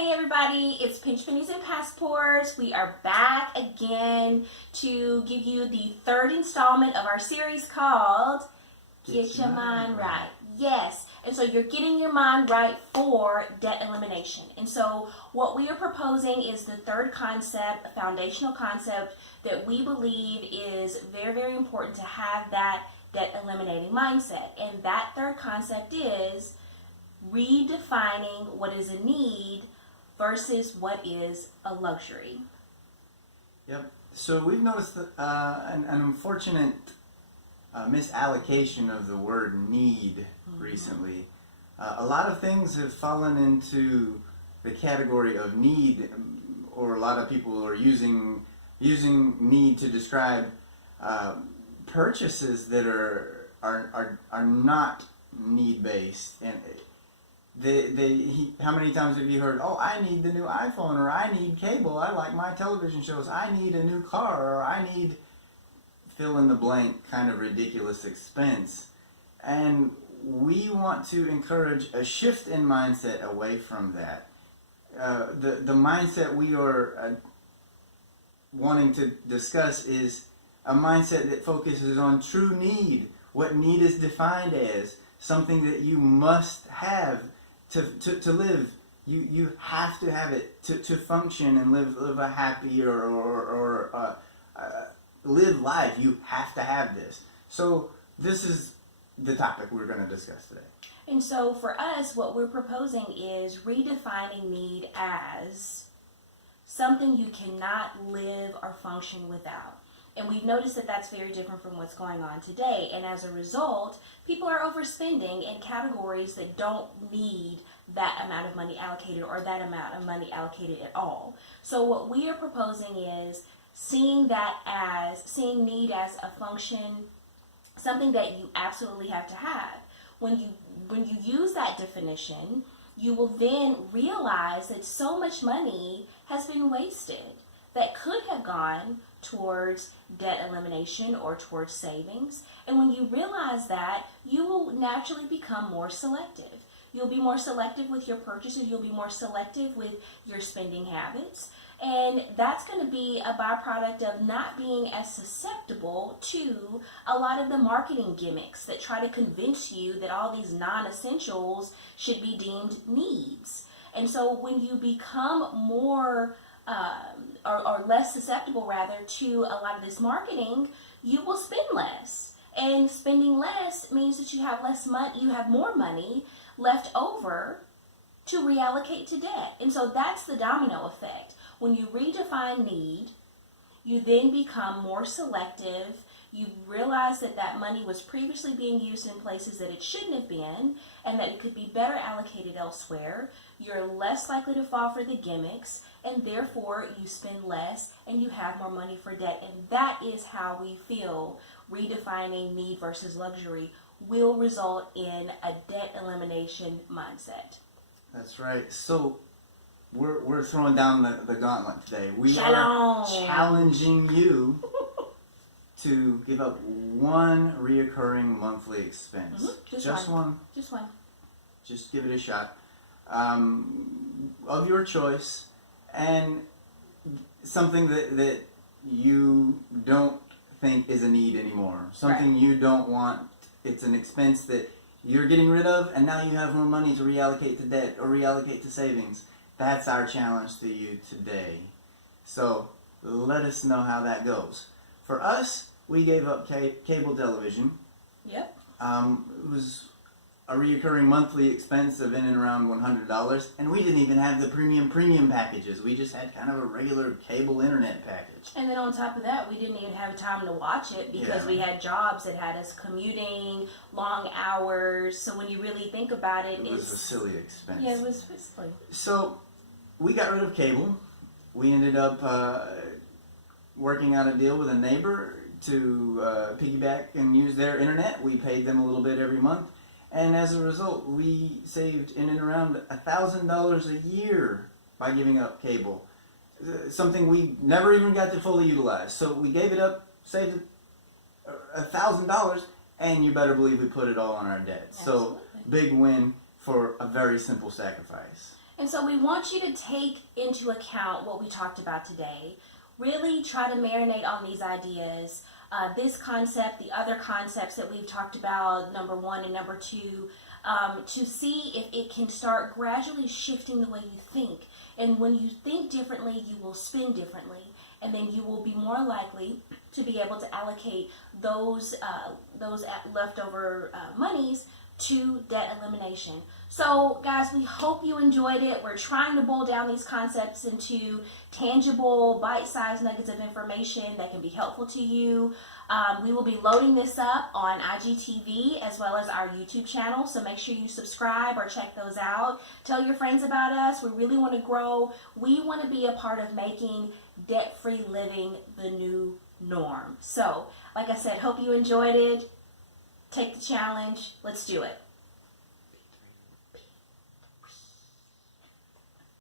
Hey everybody, it's Pinch Pennies and Passports. We are back again to give you the third installment of our series called Get Your Mind Right. Yes, and so you're getting your mind right for debt elimination. And so what we are proposing is the third concept, a foundational concept that we believe is very, very important to have that debt eliminating mindset. And that third concept is redefining what is a need versus what is a luxury. Yep. So we've noticed an unfortunate misallocation of the word need recently. A lot of things have fallen into the category of need, or a lot of people are using need to describe purchases that are not need based. And how many times have you heard, oh, I need the new iPhone, or I need cable, I like my television shows, I need a new car, or I need fill in the blank kind of ridiculous expense. And we want to encourage a shift in mindset away from that. The mindset we are wanting to discuss is a mindset that focuses on true need, what need is defined as, something that you must have to live. You have to have it to function and live a happy or live life. You have to have this. So this is the topic we're going to discuss today. And so for us, what we're proposing is redefining need as something you cannot live or function without. And we've noticed that that's very different from what's going on today. And as a result, people are overspending in categories that don't need that amount of money allocated or that amount of money allocated at all. So what we are proposing is seeing need as a function, something that you absolutely have to have. When you use that definition, you will then realize that so much money has been wasted that could have gone towards debt elimination or towards savings. And when you realize that, you will naturally become more selective. You'll be more selective with your purchases. You'll be more selective with your spending habits. And that's going to be a byproduct of not being as susceptible to a lot of the marketing gimmicks that try to convince you that all these non-essentials should be deemed needs. And so when you become more or less susceptible rather to a lot of this marketing, you will spend less. And spending less means that you have less money, you have more money left over to reallocate to debt. And so that's the domino effect. When you redefine need, you then become more selective. You realize that that money was previously being used in places that it shouldn't have been and that it could be better allocated elsewhere. You're less likely to fall for the gimmicks, and therefore you spend less and you have more money for debt. And that is how we feel redefining need versus luxury will result in a debt elimination mindset. That's right. So we're throwing down the gauntlet today. We Shalom. are challenging you to give up one reoccurring monthly expense. Mm-hmm. Just one. Just one. Just give it a shot. Of your choice, and something that you don't think is a need anymore. Something you don't want. It's an expense that you're getting rid of, and now you have more money to reallocate to debt or reallocate to savings. That's our challenge to you today. So let us know how that goes. For us, we gave up cable television. Yep. It was a reoccurring monthly expense of in and around $100, and we didn't even have the premium packages. We just had kind of a regular cable internet package. And then on top of that, we didn't even have time to watch it because we had jobs that had us commuting, long hours. So when you really think about it, it was a silly expense. Yeah, it was silly. So we got rid of cable. We ended up working out a deal with a neighbor to piggyback and use their internet. We paid them a little bit every month. And as a result, we saved in and around $1,000 a year by giving up cable. Something we never even got to fully utilize. So we gave it up, saved $1,000, and you better believe we put it all on our debt. Absolutely. So big win for a very simple sacrifice. And so we want you to take into account what we talked about today. Really try to marinate on these ideas. This concept, the other concepts that we've talked about, number 1 and number 2, to see if it can start gradually shifting the way you think. And when you think differently, you will spend differently. And then you will be more likely to be able to allocate those leftover monies to debt elimination. So guys, we hope you enjoyed it. We're trying to boil down these concepts into tangible, bite-sized nuggets of information that can be helpful to you. We will be loading this up on IGTV as well as our YouTube channel, so make sure you subscribe or check those out. Tell your friends about us. We really want to grow. We want to be a part of making debt-free living the new norm. So, like I said, hope you enjoyed it. Take the challenge. Let's do it.